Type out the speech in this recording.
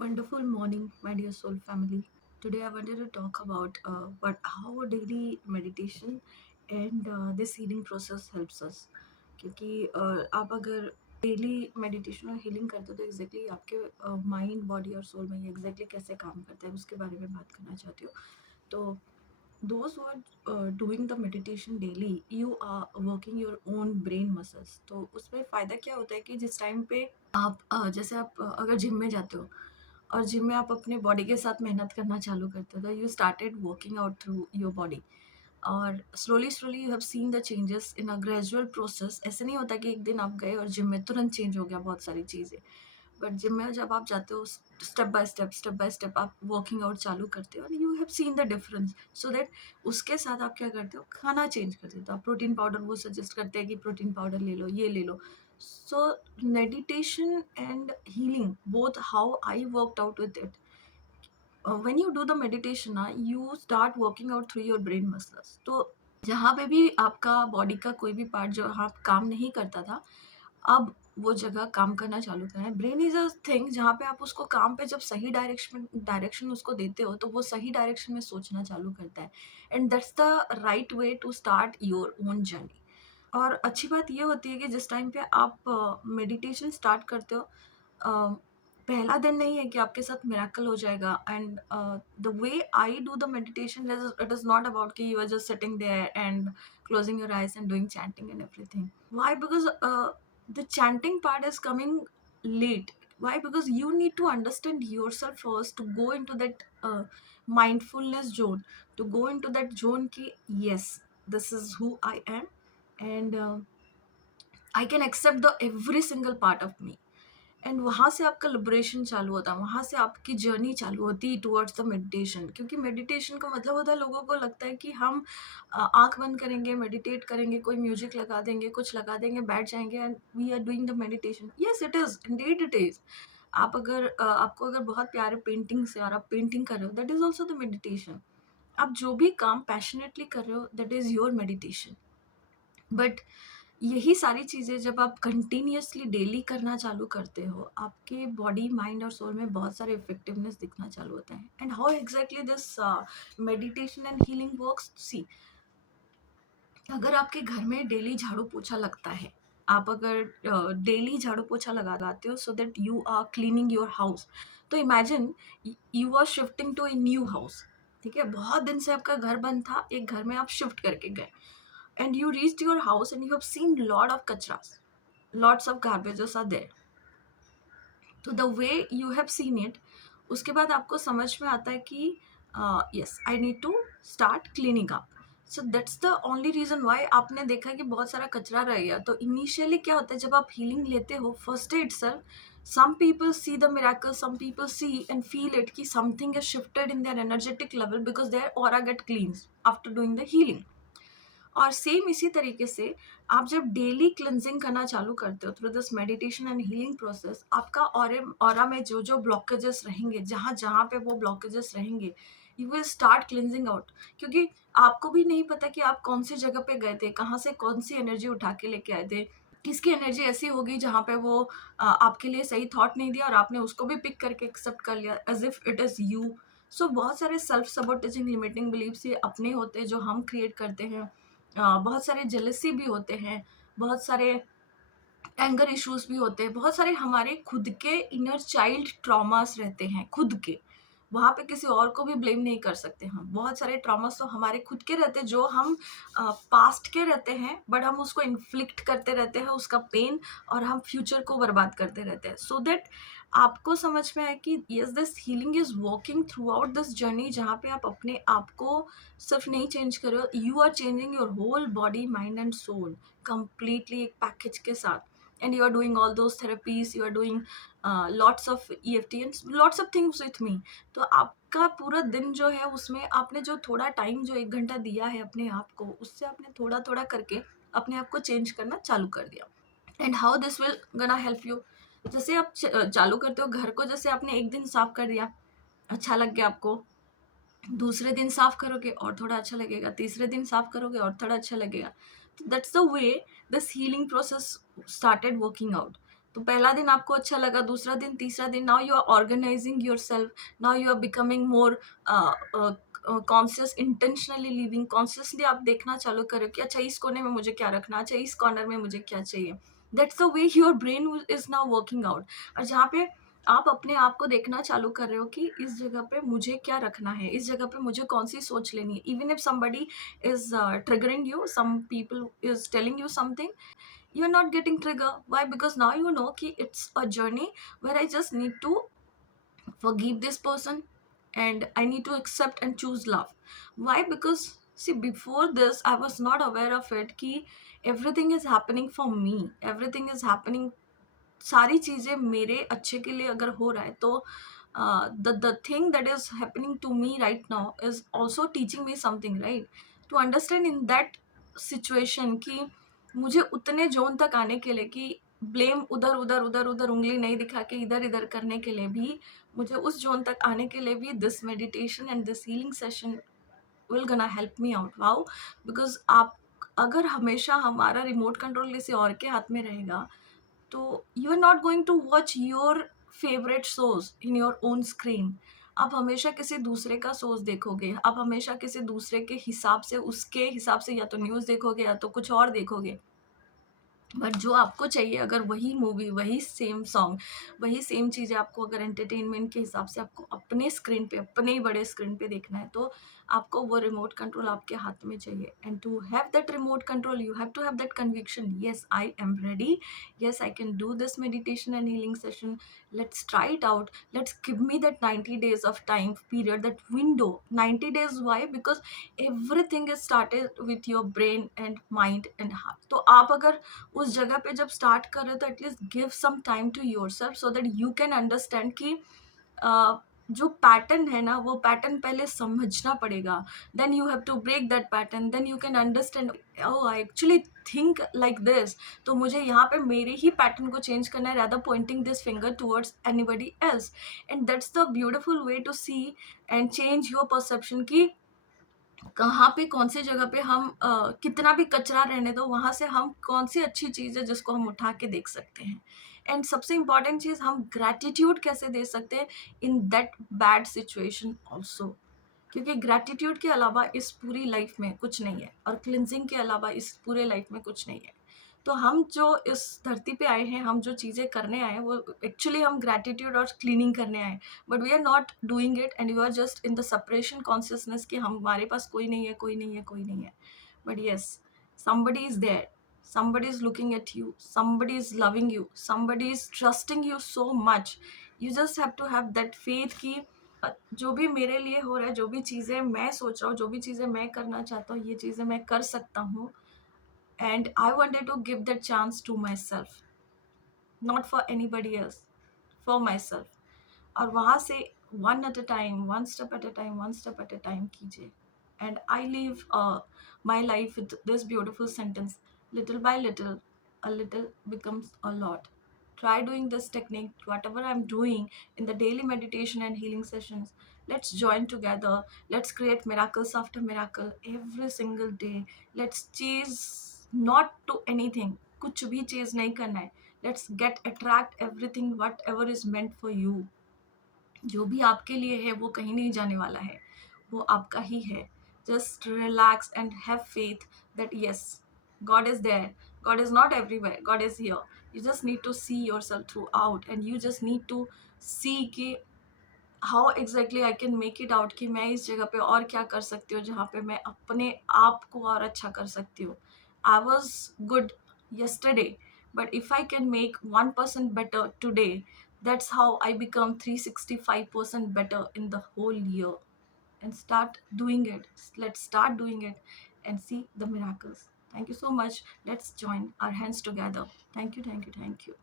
Wonderful morning, my dear soul family. Today, I wanted to talk about what how daily meditation and this healing process helps us. क्योंकि आप अगर daily meditation और healing करते हो तो exactly आपके mind body और soul में ये एग्जैक्टली कैसे काम करता है उसके बारे में बात करना चाहती हूँ. तो those who are doing the meditation daily, you are working your own brain muscles. तो उसमें फ़ायदा क्या होता है कि जिस टाइम पे आप जैसे आप अगर जिम में जाते हो और जिम में आप अपने बॉडी के साथ मेहनत करना चालू करते हो तो you started working out through your body और slowly slowly you have seen the changes in a gradual process. ऐसे नहीं होता कि एक दिन आप गए और जिम में तुरंत चेंज हो गया बहुत सारी चीज़ें. बट जिम में जब आप जाते हो स्टेप बाय स्टेप आप वर्किंग आउट चालू करते हो और you have seen the difference. So that उसके साथ आप क्या करते हो, खाना चेंज कर देते हो. आप प्रोटीन पाउडर वो सजेस्ट करते हैं कि प्रोटीन पाउडर ले लो, ये ले लो. So meditation and healing both how I worked out with it. When you do the meditation ना, you start working out through your brain muscles. तो जहाँ पे भी आपका बॉडी का कोई भी पार्ट जो हाँ काम नहीं करता था, अब वो जगह काम करना चालू करा है. ब्रेन इज अ थिंग जहाँ पे आप उसको काम पे जब सही डायरेक्शन उसको देते हो तो वो सही डायरेक्शन में सोचना चालू करता है. And that's the right way to start your own journey. और अच्छी बात ये होती है कि जिस टाइम पे आप मेडिटेशन स्टार्ट करते हो, पहला दिन नहीं है कि आपके साथ मिरेकल हो जाएगा. And the way I do the meditation, it is not about कि you are just sitting there and closing your eyes and doing chanting and everything. Why? Because the chanting part is coming late. Why? Because you need to understand yourself first to go into that mindfulness zone, to go into that zone ki yes, this is who I am, and I can accept the every single part of me. And वहाँ से आपका liberation चालू होता है, वहाँ से आपकी journey चालू होती है टुवर्ड्स द मेडिटेशन. क्योंकि मेडिटेशन का मतलब होता है, लोगों को लगता है कि हम आंख बंद करेंगे, मेडिटेट करेंगे, कोई म्यूजिक लगा देंगे, कुछ लगा देंगे, बैठ जाएंगे and we are doing the meditation. Yes it is, indeed it is. आप अगर आपको अगर बहुत प्यारे पेंटिंग से और आप पेंटिंग कर रहे हो, that is also the meditation. आप जो भी काम पैशनेटली कर रहे हो, that is your meditation. But यही सारी चीज़ें जब आप कंटिन्यूअसली डेली करना चालू करते हो, आपके बॉडी, माइंड और सोल में बहुत सारे इफेक्टिवनेस दिखना चालू होता है. And how exactly this meditation and healing works, see, अगर आपके घर में डेली झाड़ू पोछा लगता है, आप अगर डेली झाड़ू पोछा लगाते हो so that you are cleaning your house. तो imagine you are shifting to a new house. ठीक है, बहुत दिन से आपका घर बंद था, एक घर में आप शिफ्ट करके गए. And you reached your house and you have seen lot of kachras, lots of garbages are there. तो the way you have seen it, उसके बाद आपको समझ में आता है कि yes, I need to start cleaning up. So that's the only reason why आपने देखा कि बहुत सारा कचरा रह गया. तो इनिशियली क्या होता है, जब आप हीलिंग लेते हो first aid itself, some people see the miracle, some people see and feel it कि something is shifted in their energetic level because their aura get cleansed after doing the healing. और same इसी तरीके से आप जब daily cleansing करना चालू करते हो through this meditation and healing process, आपका ऑरा में जो जो ब्लॉकेजेस रहेंगे, जहाँ जहाँ पे वो ब्लॉकेजेस रहेंगे, you will start cleansing out. क्योंकि आपको भी नहीं पता कि आप कौन सी जगह पे गए थे, कहाँ से कौन सी एनर्जी उठा के लेके आए थे, किसकी एनर्जी ऐसी होगी जहाँ पे वो आपके लिए सही थॉट नहीं दिया और आपने उसको भी पिक करके एक्सेप्ट कर लिया as if it is you. So बहुत सारे सेल्फ सबोटेजिंग लिमिटिंग बिलीव्स ये अपने होते हैं जो हम क्रिएट करते हैं. बहुत सारे जेलसी भी होते हैं, बहुत सारे एंगर इश्यूज भी होते हैं, बहुत सारे हमारे खुद के इनर चाइल्ड ट्रॉमास रहते हैं खुद के. वहाँ पे किसी और को भी ब्लेम नहीं कर सकते हम. बहुत सारे ट्रॉमास तो हमारे खुद के रहते हैं जो हम पास्ट के रहते हैं, बट हम उसको इन्फ्लिक्ट करते रहते हैं उसका पेन, और हम फ्यूचर को बर्बाद करते रहते हैं. सो दैट आपको समझ में आए कि yes, this healing is working through out this journey, जहाँ पे आप अपने आप को सिर्फ नहीं चेंज कर रहे हो, you are changing your whole body, mind and soul completely एक पैकेज के साथ. and you are doing all those therapies, you are doing lots of EFT and lots of things with me. तो आपका पूरा दिन जो है उसमें आपने जो थोड़ा टाइम, जो 1 घंटा दिया है अपने आप को, उससे आपने थोड़ा थोड़ा करके अपने आप को चेंज करना चालू कर दिया. एंड हाउ दिस विल गना हेल्प यू, जैसे आप चालू करते हो घर को, जैसे आपने एक दिन साफ कर दिया, अच्छा लग गया आपको, दूसरे दिन साफ करोगे और थोड़ा अच्छा लगेगा, तीसरे दिन साफ करोगे और थोड़ा अच्छा लगेगा. That's the way this healing process started working out. तो पहला दिन आपको अच्छा लगा, दूसरा दिन, तीसरा दिन, now you are organising yourself, now you are becoming more conscious, intentionally living, consciously आप देखना चालू करो कि अच्छा इस कोने में मुझे क्या रखना, अच्छा इस कॉर्नर में मुझे क्या चाहिए। That's the way your brain is now working out. और जहाँ पे आप अपने आप को देखना चालू कर रहे हो कि इस जगह पे मुझे क्या रखना है, इस जगह पे मुझे कौन सी सोच लेनी है। Even if somebody is triggering you, some people is telling you something, you're not getting trigger. Why? Because now you know कि it's a journey where I just need to forgive this person and I need to accept and choose love. Why? Because see, before this I was not aware of it कि everything is happening for me, everything is happening, सारी चीज़ें मेरे अच्छे के लिए अगर हो रहा है तो the thing that is happening to me right now is also teaching me something, right? To understand in that situation कि मुझे उतने जोन तक आने के लिए कि ब्लेम उधर उधर उधर उधर उंगली नहीं दिखा के इधर इधर करने के लिए भी, मुझे उस जोन तक आने के लिए भी this meditation and this healing session will gonna help me out. Wow, because आप अगर हमेशा हमारा रिमोट कंट्रोल किसी और के हाथ में रहेगा तो you are not going to watch your favourite shows in your own screen. आप हमेशा किसी दूसरे का सोच देखोगे, आप हमेशा किसी दूसरे के हिसाब से, उसके हिसाब से या तो न्यूज़ देखोगे या तो कुछ और देखोगे। बट जो आपको चाहिए, अगर वही मूवी, वही सेम सॉन्ग, वही सेम चीज़ें आपको अगर एंटरटेनमेंट के हिसाब से आपको अपने स्क्रीन पे, अपने ही बड़े स्क्रीन पे देखना है, तो आपको वो रिमोट कंट्रोल आपके हाथ में चाहिए। And to have that remote control you have to have that conviction, yes I am ready, yes I can do this meditation and healing session, let's try it out, let's give me that 90 days of time period, that window, 90 days. Why? Because everything is started with your brain and mind and heart. तो आप अगर उस जगह पे जब start कर रहे हो तो at least give some time to yourself so that you can understand कि जो पैटर्न है ना, वो पैटर्न पहले समझना पड़ेगा। Then you have to break that pattern, then you can understand, oh I actually think like this, तो मुझे यहाँ पे मेरे ही पैटर्न को चेंज करना है, rather pointing this finger towards anybody else. And that's the beautiful way to see and change your perception कि कहाँ पे कौन सी जगह पे हम कितना भी कचरा रहने दो, वहाँ से हम कौन सी अच्छी चीज़ है जिसको हम उठा के देख सकते हैं। एंड सबसे इम्पॉर्टेंट चीज़, हम ग्रैटिट्यूड कैसे दे सकते हैं in that bad situation also, क्योंकि ग्रैटिट्यूड के अलावा इस पूरी लाइफ में कुछ नहीं है, और क्लिनजिंग के अलावा इस पूरे लाइफ में कुछ नहीं है। तो हम जो इस धरती पे आए हैं, हम जो चीज़ें करने आए हैं, वो एक्चुअली हम ग्रैटिट्यूड और क्लीनिंग करने आए, but we are not doing it and you are just in the separation consciousness कि हमारे पास कोई नहीं है, कोई नहीं है, कोई नहीं है। But yes, somebody is there, somebody is looking at you, somebody is loving you, somebody is trusting you so much. You just have to have that faith कि जो भी मेरे लिए हो रहा है, जो भी चीज़ें मैं सोच रहा हूँ, जो भी चीज़ें मैं करना चाहता हूँ, ये चीज़ें मैं कर सकता हूँ। And I wanted to give that chance to myself, not for anybody else, for myself. और वहाँ से one at a time, one step at a time, one step at a time कीजिए। And I live my life with this beautiful sentence: little by little, a little becomes a lot. Try doing this technique, whatever I'm doing in the daily meditation and healing sessions. Let's join together. Let's create miracles after miracle every single day. Let's chase not to anything. कुछ भी चीज नहीं करना है. Let's get attract everything whatever is meant for you. जो भी आपके लिए है वो कहीं नहीं जाने वाला है, वो आपका ही है। Just relax and have faith that yes, God is there, God is not everywhere, God is here. You just need to see yourself throughout and you just need to see कि how exactly I can make it out कि मैं इस जगह पे और क्या कर सकती हूँ जहाँ पे मैं अपने आप को और अच्छा कर सकती हूँ। I was good yesterday, but if I can make 1% better today, that's how I become 365% better in the whole year. And start doing it. Let's start doing it and see the miracles. Thank you so much. Let's join our hands together. Thank you, thank you, thank you.